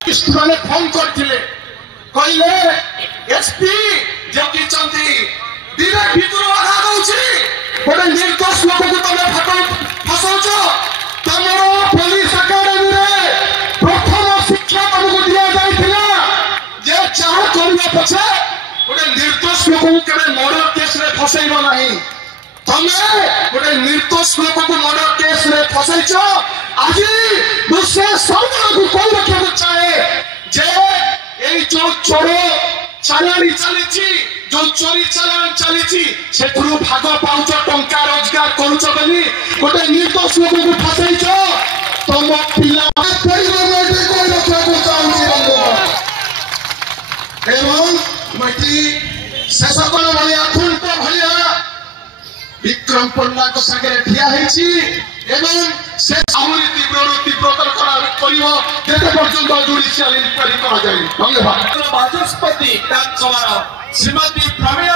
मैंने फोन करते कहले एसपी जति चंदी दिने भितर आधा दउछि गोटे निर्दोष लोक को तुम फसाउछ तमरो पुलिस एकेडमी रे प्रथम शिक्षा तुमको दिया जाइथिला जे चाह करबे पछे गोटे निर्दोष लोक को केबे मर्डर केस रे फसैबो नाही तमे गोटे निर्दोष लोक को मर्डर केस रे फसैछ आज मुझसे सब को कोई रखा चाहे जे এই जो चोर चालानी चली जो चोरी चालान चली से भाग पाउच टंका रोजगार करुच बोली गोटे निर्दोष लोक को फसैच तुम पिला शेष कण भाया खुंट भाया विक्रम पंडा को सागे ठिया से आहरी तीव्रतर जुडिशियल इनक्वारी धन्यवाद। बाचस्पति विधानसभा श्रीमती प्रवीण